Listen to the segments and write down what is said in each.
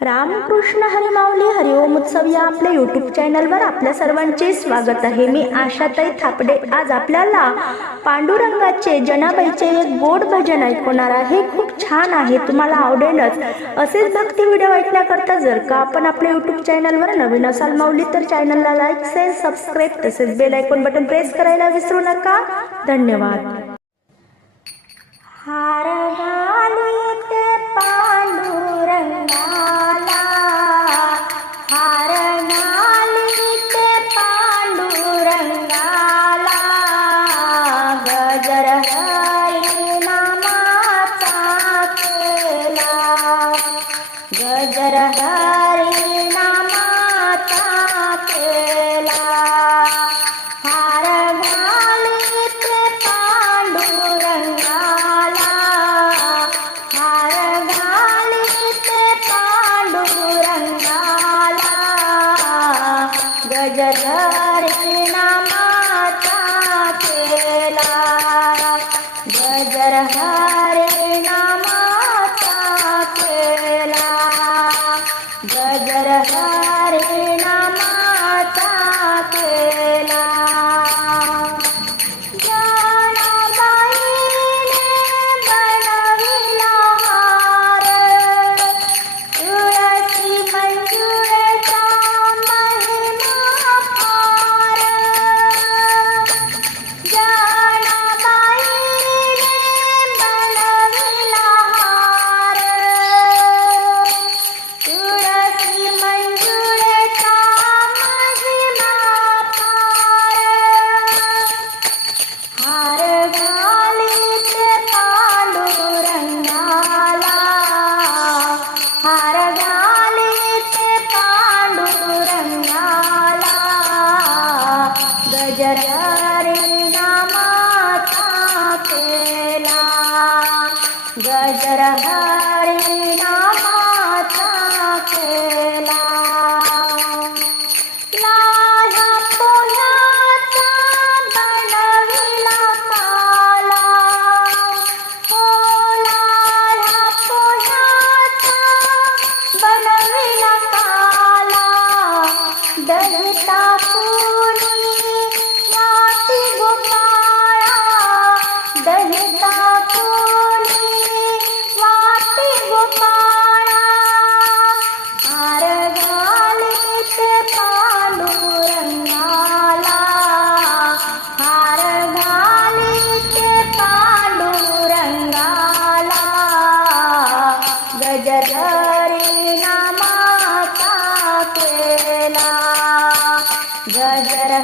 रामकृष्ण हरिमाऊली हरिओम उत्सव या आपल्या यूट्यूब चॅनलवर आपल्या सर्वांचे स्वागत आहे. मी आशाताई थापडे. आज आपल्याला पांडुरंगाचे जनाबाईचे एक गोड भजन ऐकवणार आहे. खूप छान आहे. तुम्हाला आवडेलच. असेच भक्ती व्हिडिओ ऐकण्याकरता जर का आपण आपल्या यूट्यूब चॅनलवर नवीन असाल माऊली तर चॅनलला लाईक शेअर सबस्क्राईब तसेच बेल ऐकून बटन प्रेस करायला विसरू नका. धन्यवाद. हार जार्माता जरहा गजर हरी नामाचा केला. लाला पोह्याचा बनविला काला. ओ बनविला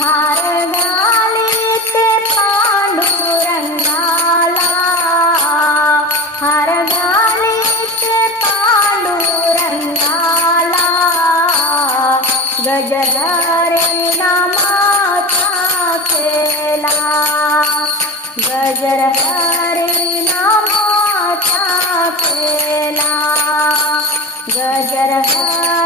हार ते पांडुरंगाला. हार घालीते पांडुरंगाला. गजर हरी नामाचा केला. गजर हरी नामाचा केला. गजर हरी